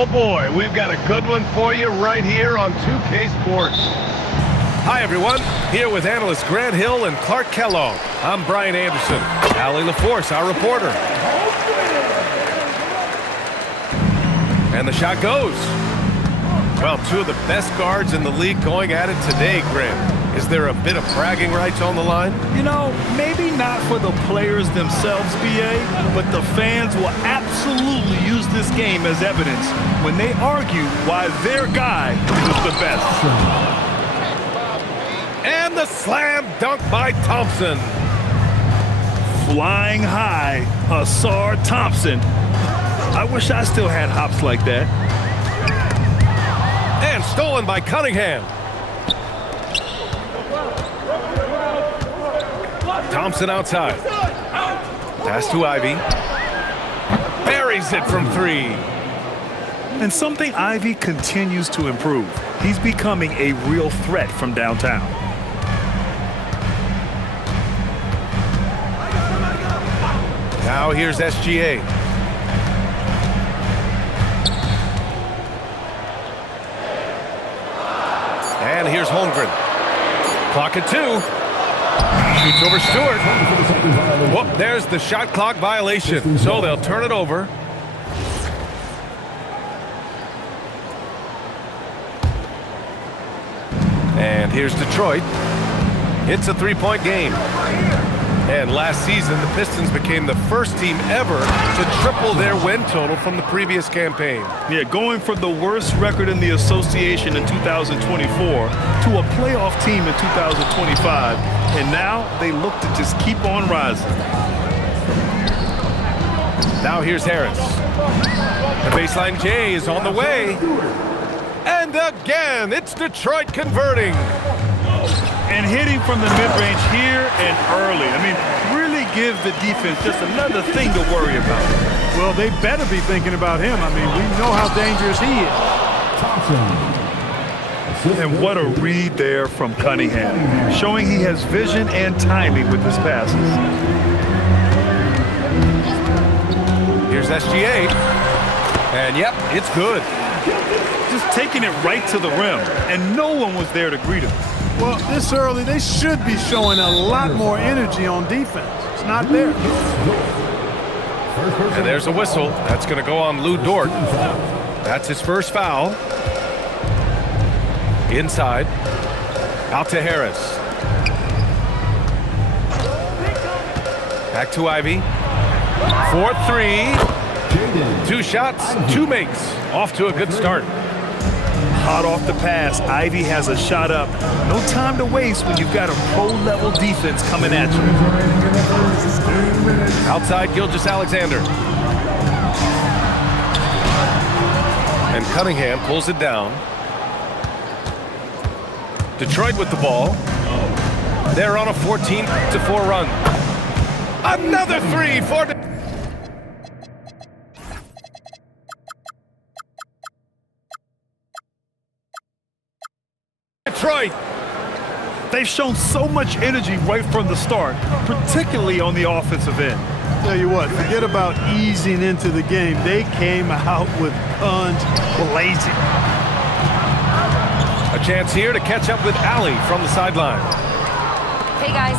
Oh boy, we've got a good one for you right here on 2K Sports. Hi everyone, here with analysts Grant Hill and Clark Kellogg. I'm Brian Anderson. Allie LaForce, our reporter. And the shot goes. Well, two of the best guards in the league going at it today, Grant. Is there a bit of bragging rights on the line? You know, maybe not for the players themselves, BA, but the fans will absolutely use this game as evidence when they argue why their guy was the best. And the slam dunk by Thompson. Flying high, Ausar Thompson. I wish I still had hops like that. And stolen by Cunningham. Thompson outside. Pass to Ivy. Buries it from three. And something Ivy continues to improve. He's becoming a real threat from downtown. Now here's SGA. And here's Holmgren. Clock at 2. Shoots over Stewart. Whoop, there's the shot clock violation. So they'll turn it over. And here's Detroit. It's a three-point game. And last season, the Pistons became the first team ever to triple their win total from the previous campaign. Yeah, going from the worst record in the association in 2024 to a playoff team in 2025. And now they look to just keep on rising. Now here's Harris. The baseline J is on the way. And again, it's Detroit converting. And hitting from the mid-range here and early. I mean, really give the defense just another thing to worry about. Well, they better be thinking about him. I mean, we know how dangerous he is. And what a read there from Cunningham, showing he has vision and timing with his passes. Here's SGA. And yep, it's good. Just taking it right to the rim, and no one was there to greet him. Well, this early, they should be showing a lot more energy on defense. It's not there. And there's a whistle. That's going to go on Lou Dort. That's his first foul. Inside. Out to Harris. Back to Ivy. 4-3. 2 shots, 2 makes. Off to a good start. Hot off the pass, Ivy has a shot up. No time to waste when you've got a pro-level defense coming at you. Outside Gilgeous-Alexander. And Cunningham pulls it down. Detroit with the ball. They're on a 14-4 run. Another 3 for Detroit. They've shown so much energy right from the start, particularly on the offensive end. Tell you what, forget about easing into the game. They came out with guns blazing. A chance here to catch up with Allie from the sideline. Hey guys,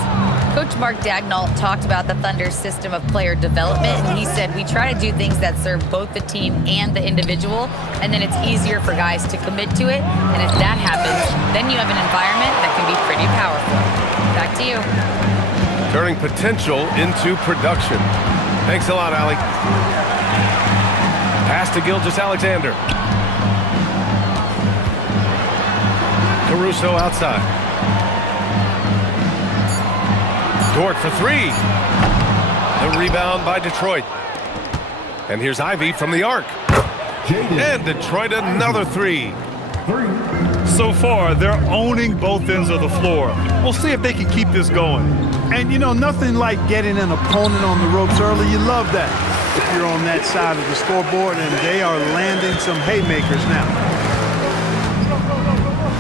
Coach Mark Daigneault talked about the Thunder's system of player development, and he said we try to do things that serve both the team and the individual, and then it's easier for guys to commit to it, and if that happens, then you have an environment that can be pretty powerful. Back to you. Turning potential into production. Thanks a lot, Allie. Pass to Gilgeous-Alexander. Caruso outside. Dort for 3. The rebound by Detroit. And here's Ivy from the arc. And Detroit another 3. So far, they're owning both ends of the floor. We'll see if they can keep this going. And, you know, nothing like getting an opponent on the ropes early. You love that if you're on that side of the scoreboard, and they are landing some haymakers now.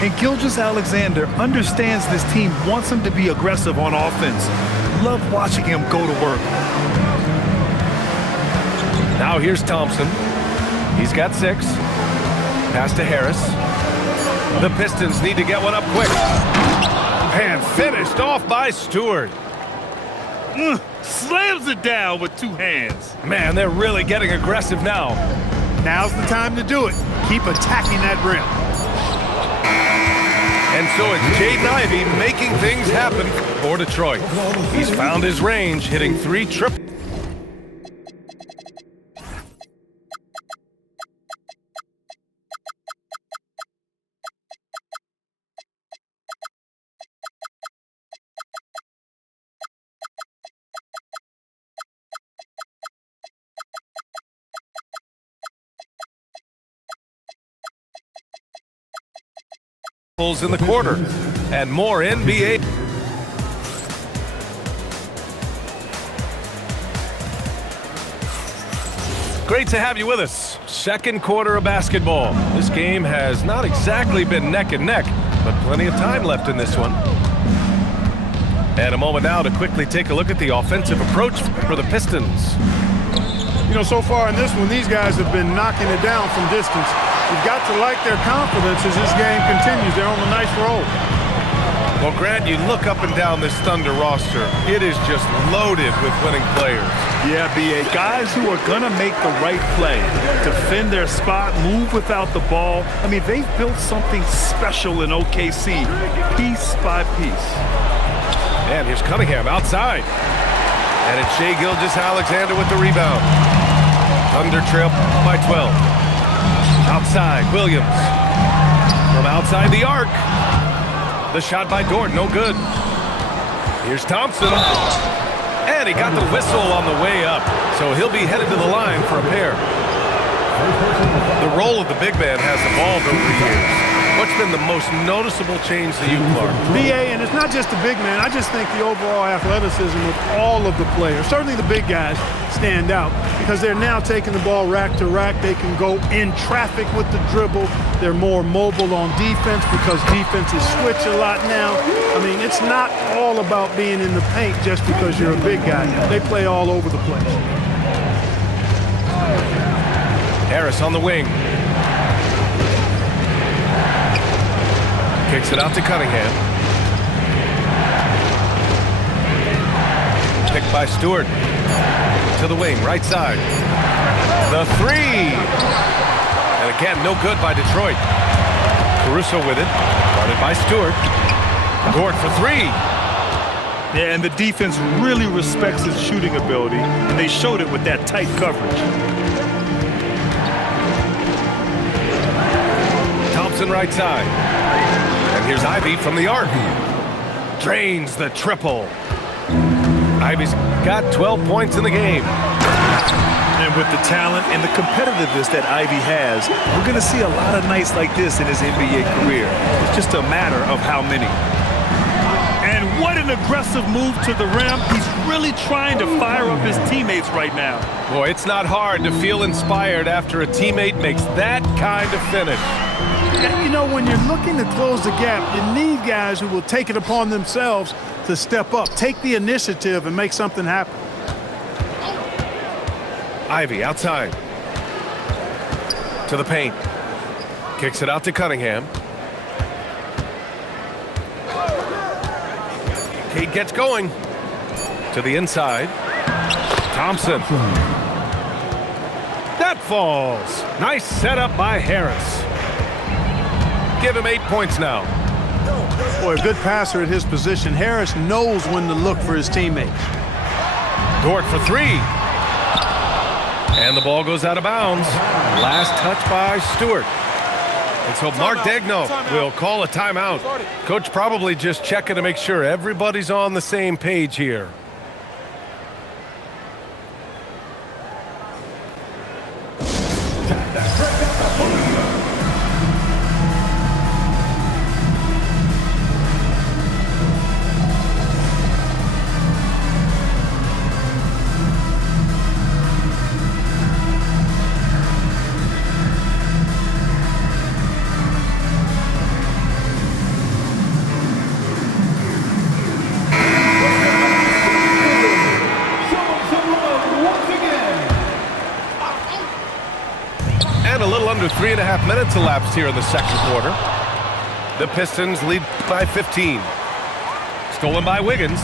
And Gilgeous-Alexander understands this team wants him to be aggressive on offense. Love watching him go to work. Now here's Thompson. He's got 6. Pass to Harris. The Pistons need to get one up quick. And finished off by Stewart. Slams it down with two hands. Man, they're really getting aggressive now. Now's the time to do it. Keep attacking that rim. And so it's Jaden Ivey making things happen for Detroit. He's found his range, hitting 3 triples. In the quarter, and more NBA. Great to have you with us. Second quarter of basketball. This game has not exactly been neck and neck, but plenty of time left in this one. And a moment now to quickly take a look at the offensive approach for the Pistons. You know, so far in this one, these guys have been knocking it down from distance. You've got to like their confidence as this game continues. They're on a nice roll. Well, Grant, you look up and down this Thunder roster. It is just loaded with winning players. Yeah, B.A. Guys who are going to make the right play, defend their spot, move without the ball. I mean, they've built something special in OKC, piece by piece. And here's Cunningham outside. And it's Shai Gilgeous-Alexander with the rebound. Thunder trail by 12. Outside, Williams. From outside the arc. The shot by Dort, no good. Here's Thompson. And he got the whistle on the way up. So he'll be headed to the line for a pair. The role of the big man has evolved over the years. What's been the most noticeable change to you, Clark? B.A., and it's not just the big man. I just think the overall athleticism of all of the players, certainly the big guys, stand out because they're now taking the ball rack to rack. They can go in traffic with the dribble. They're more mobile on defense because defenses switch a lot now. I mean, it's not all about being in the paint just because you're a big guy. They play all over the place. Harris on the wing. Kicks it out to Cunningham. Picked by Stewart. To the wing, right side. The three! And again, no good by Detroit. Caruso with it. Guarded by Stewart. Dort for three. Yeah, and the defense really respects his shooting ability, and they showed it with that tight coverage. Thompson right side. And here's Ivey from the arc. Drains the triple. Ivey's got 12 points in the game. And with the talent and the competitiveness that Ivey has, we're going to see a lot of nights like this in his NBA career. It's just a matter of how many. And what an aggressive move to the rim. He's really trying to fire up his teammates right now. Boy, it's not hard to feel inspired after a teammate makes that kind of finish. And, you know, when you're looking to close the gap, you need guys who will take it upon themselves to step up, take the initiative, and make something happen. Ivey outside. To the paint. Kicks it out to Cunningham. Cade gets going. To the inside. Thompson. That falls. Nice setup by Harris. Give him 8 points now. Boy, a good passer at his position. Harris knows when to look for his teammates. Dort for three. And the ball goes out of bounds. Last touch by Stewart. And so Mark Daigneault will call a timeout. Coach probably just checking to make sure everybody's on the same page here. under 3.5 minutes elapsed here in the second quarter. The Pistons lead by 15. Stolen by Wiggins.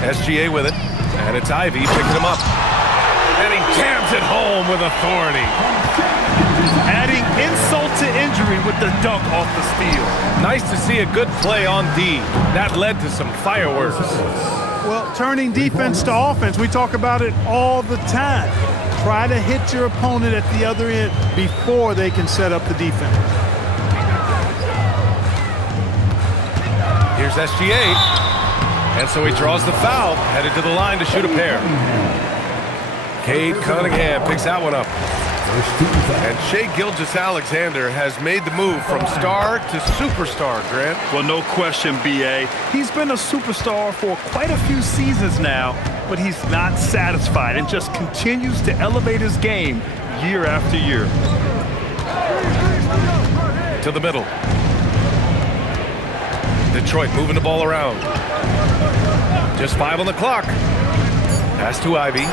SGA with it, and it's Ivy picking him up. And he jams it home with authority. Adding insult to injury with the dunk off the steal. Nice to see a good play on D. That led to some fireworks. Well, turning defense to offense, we talk about it all the time. Try to hit your opponent at the other end before they can set up the defense. Here's SGA. And so he draws the foul, headed to the line to shoot a pair. Cade Cunningham picks that one up. And Shai Gilgeous-Alexander has made the move from star to superstar, Grant. Well, no question, B.A. He's been a superstar for quite a few seasons now, but he's not satisfied and just continues to elevate his game year after year. To the middle. Detroit moving the ball around. Just 5 on the clock. Pass to Ivy.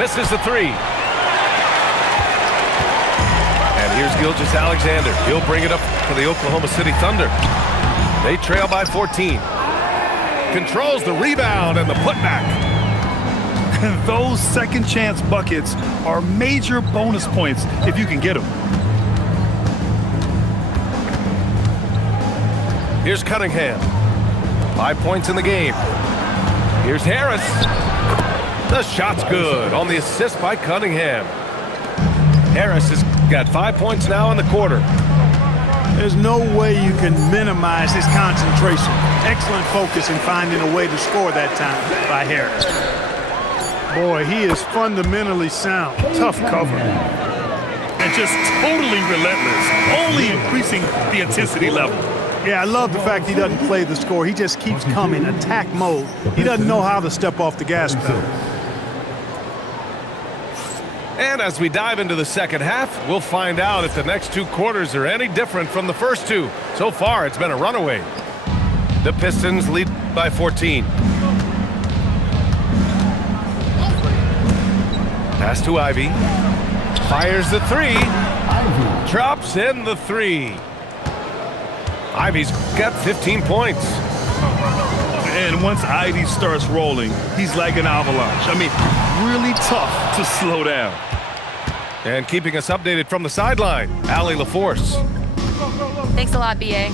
Misses the three. And here's Gilgeous-Alexander. He'll bring it up for the Oklahoma City Thunder. They trail by 14. Controls the rebound and the putback. And those second chance buckets are major bonus points if you can get them. Here's Cunningham. 5 points in the game. Here's Harris. The shot's good on the assist by Cunningham. Harris has got 5 points now in the quarter. There's no way you can minimize his concentration. Excellent focus in finding a way to score that time by Harris. Boy, he is fundamentally sound. Tough cover. And just totally relentless, only increasing the intensity level. Yeah, I love the fact he doesn't play the score. He just keeps coming, attack mode. He doesn't know how to step off the gas pedal. And as we dive into the second half, we'll find out if the next 2 quarters are any different from the first 2. So far, it's been a runaway. The Pistons lead by 14. Pass to Ivy. Fires the three. Drops in the three. Ivy's got 15 points. And once Ivy starts rolling, he's like an avalanche. I mean, really tough to slow down. And keeping us updated from the sideline, Allie LaForce. Thanks a lot, B.A.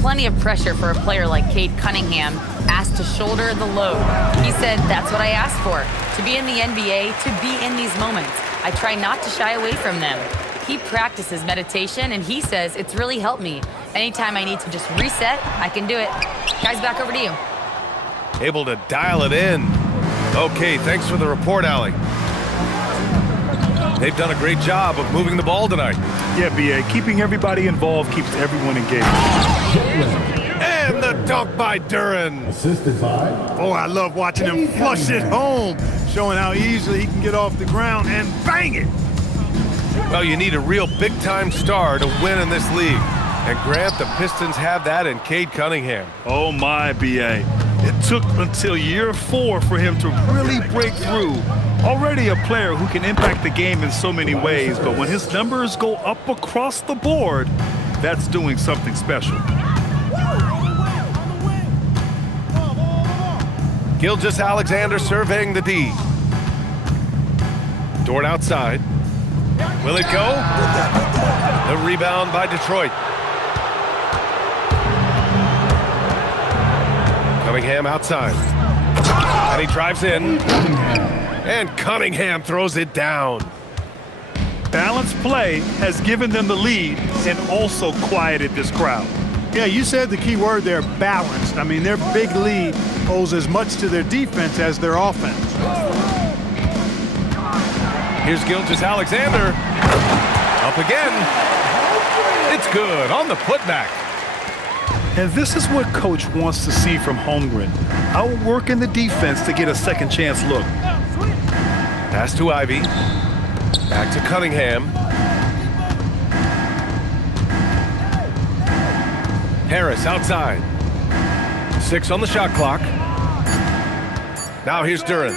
Plenty of pressure for a player like Cade Cunningham, asked to shoulder the load. He said, that's what I asked for, to be in the NBA, to be in these moments. I try not to shy away from them. He practices meditation, and he says it's really helped me. Anytime I need to just reset, I can do it. Guys, back over to you. Able to dial it in. Okay, thanks for the report, Allie. They've done a great job of moving the ball tonight. Yeah, B.A., keeping everybody involved keeps everyone engaged. And the dunk by Duren. Assisted by. Oh, I love watching him flush it home, showing how easily he can get off the ground and bang it. Well, you need a real big-time star to win in this league. And Grant, the Pistons have that in Cade Cunningham. Oh, my, B.A. It took until year 4 for him to really break through. Already a player who can impact the game in so many ways, but when his numbers go up across the board, that's doing something special. Gilgeous-Alexander surveying the D. Dort outside. Will it go? The rebound by Detroit. Cunningham outside. And he drives in. And Cunningham throws it down. Balanced play has given them the lead and also quieted this crowd. Yeah, you said the key word there, balanced. I mean, their big lead owes as much to their defense as their offense. Here's Gilgeous-Alexander. Up again. It's good on the putback. And this is what Coach wants to see from Holmgren. Outworking the defense to get a second chance look. Pass to Ivy. Back to Cunningham. Harris outside. 6 on the shot clock. Now here's Duren.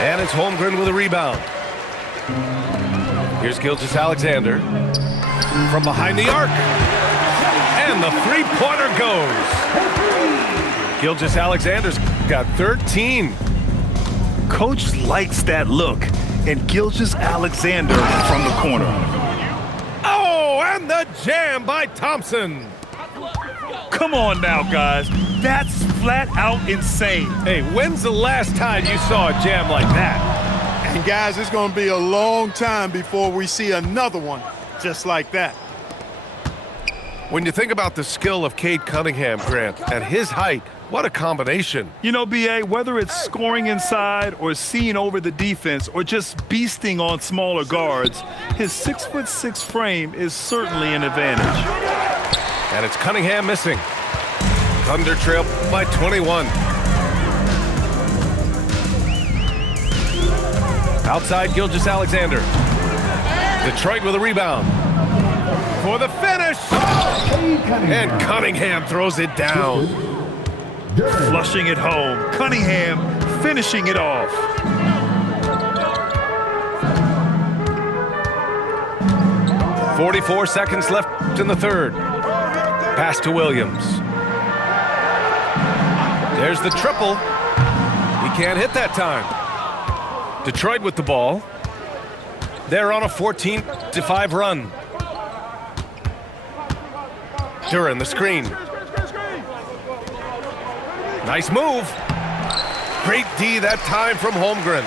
And it's Holmgren with a rebound. Here's Gilgeous-Alexander from behind the arc. And the three-pointer goes. Gilgeous-Alexander's got 13. Coach likes that look. And Gilgeous-Alexander from the corner. Oh, and the jam by Thompson. Come on now, guys. That's flat out insane. Hey, when's the last time you saw a jam like that? And guys, it's going to be a long time before we see another one just like that. When you think about the skill of Cade Cunningham, Grant, at his height, what a combination. You know, B.A., whether it's scoring inside or seeing over the defense or just beasting on smaller guards, his 6'6" frame is certainly an advantage. And it's Cunningham missing. Thunder trail by 21. Outside Gilgeous-Alexander. Detroit with a rebound. For the finish! And Cunningham throws it down. Flushing it home. Cunningham finishing it off. .44 seconds left in the third. Pass to Williams. There's the triple. He can't hit that time. Detroit with the ball. They're on a 14-5 run. Duren, the screen. Nice move. Great D that time from Holmgren.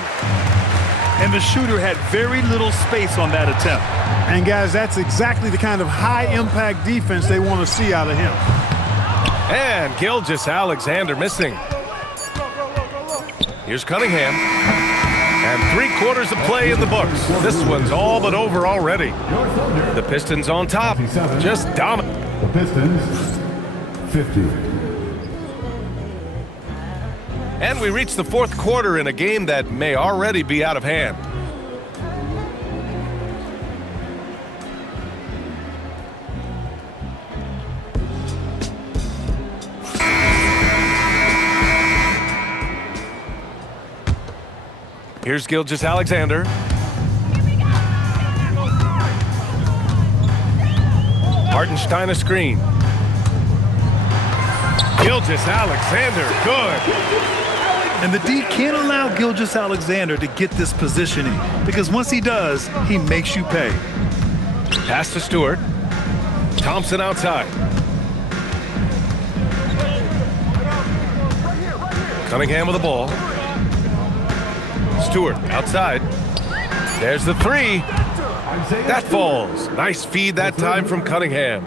And the shooter had very little space on that attempt. And guys, that's exactly the kind of high-impact defense they want to see out of him. And Gilgeous-Alexander missing. Here's Cunningham. And 3/4 of play in the books. This one's all but over already. The Pistons on top. Just dominant. The Pistons, 50. And we reach the fourth quarter in a game that may already be out of hand. Here's Gilgeous-Alexander. Hartenstein a screen. Gilgeous-Alexander, good. And the D can't allow Gilgeous-Alexander to get this positioning because once he does, he makes you pay. Pass to Stewart. Thompson outside. Cunningham with the ball. Stewart outside. There's the three. That falls. Nice feed that time from Cunningham.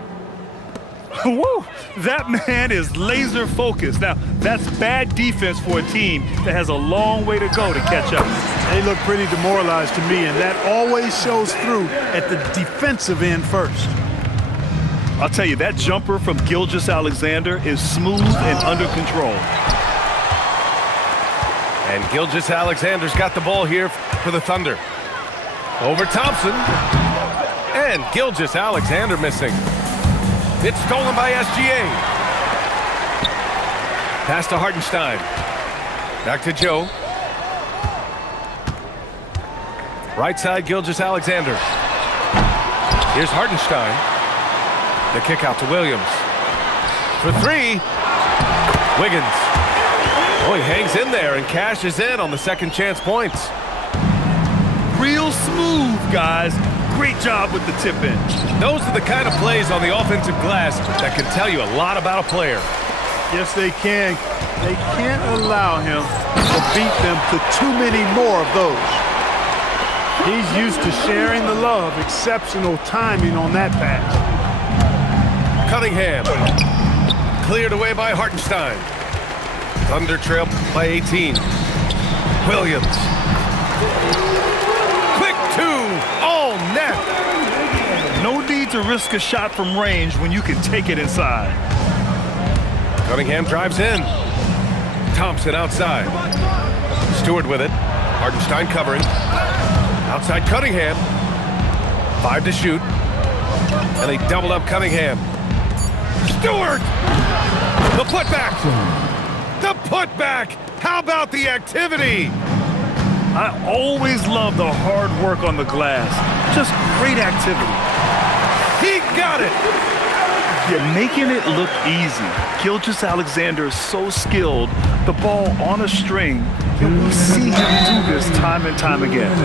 Woo! That man is laser focused. Now, that's bad defense for a team that has a long way to go to catch up. They look pretty demoralized to me, and that always shows through at the defensive end first. I'll tell you, that jumper from Gilgeous-Alexander is smooth and under control. And Gilgeous-Alexander's got the ball here for the Thunder. Over Thompson. And Gilgeous-Alexander missing. It's stolen by SGA. Pass to Hartenstein. Back to Joe. Right side, Gilgeous-Alexander. Here's Hartenstein. The kick out to Williams. For three. Wiggins. Oh, he hangs in there and cashes in on the second chance points. Real smooth, guys. Great job with the tip in. Those are the kind of plays on the offensive glass that can tell you a lot about a player. Yes, they can. They can't allow him to beat them to too many more of those. He's used to sharing the love. Exceptional timing on that pass. Cunningham. Cleared away by Hartenstein. Thunder trail by 18. Williams. Quick two. All net. No need to risk a shot from range when you can take it inside. Cunningham drives in. Thompson outside. Stewart with it. Hartenstein covering. Outside Cunningham. 5 to shoot. And they doubled up Cunningham. Stewart! The putback! The putback! How about the activity? I always love the hard work on the glass. Just great activity. He got it! You're making it look easy. Gilgeous-Alexander is so skilled. The ball on a string. And we see him do this time and time again.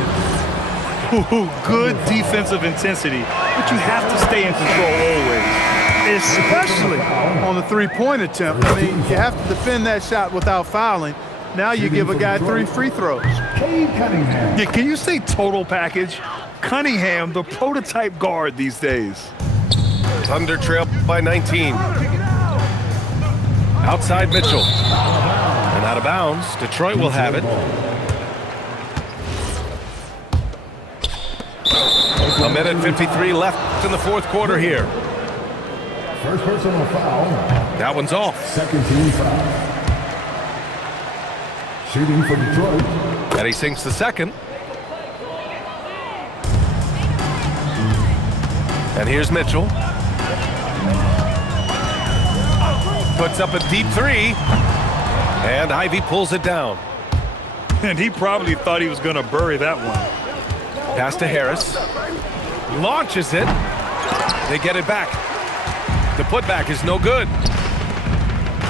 Ooh, good defensive intensity, but you have to stay in control always. Especially on the three-point attempt. I mean, you have to defend that shot without fouling. Now you give a guy 3 free throws. Yeah, can you say total package? Cunningham, the prototype guard these days. Thunder trail by 19. Outside Mitchell. And out of bounds. Detroit will have it. A minute 53 left in the fourth quarter here. First personal foul. That one's off. Second team foul. Shooting for Detroit. And he sinks the second. And here's Mitchell. Puts up a deep three. And Ivy pulls it down. And he probably thought he was going to bury that one. Pass to Harris. Launches it. They get it back. The putback is no good.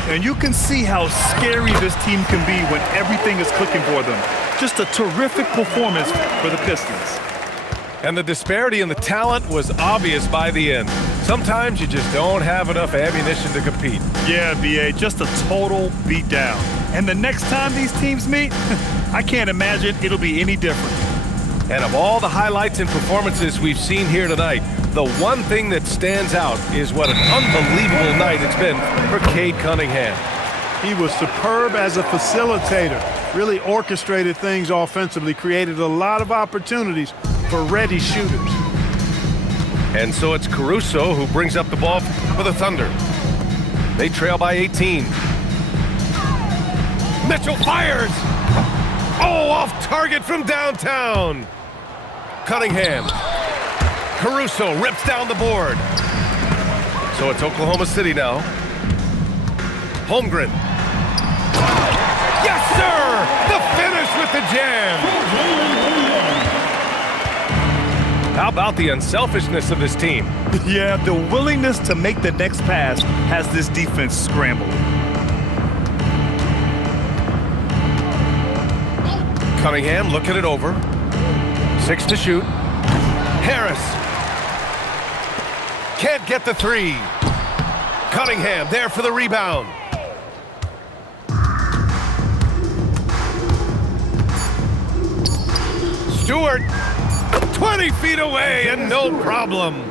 And you can see how scary this team can be when everything is clicking for them. Just a terrific performance for the Pistons. And the disparity in the talent was obvious by the end. Sometimes you just don't have enough ammunition to compete. Yeah, B.A., just a total beatdown. And the next time these teams meet, I can't imagine it'll be any different. And of all the highlights and performances we've seen here tonight, the one thing that stands out is what an unbelievable night it's been for Cade Cunningham. He was superb as a facilitator, really orchestrated things offensively, created a lot of opportunities for ready shooters. And so it's Caruso who brings up the ball for the Thunder. They trail by 18. Mitchell fires! Oh, off target from downtown! Cunningham. Caruso rips down the board. So it's Oklahoma City now. Holmgren. Yes, sir! The finish with the jam! How about the unselfishness of this team? Yeah, the willingness to make the next pass has this defense scrambled. Cunningham looking it over. 6 to shoot. Harris. Can't get the three. Cunningham there for the rebound. Stewart, 20 feet away and no problem.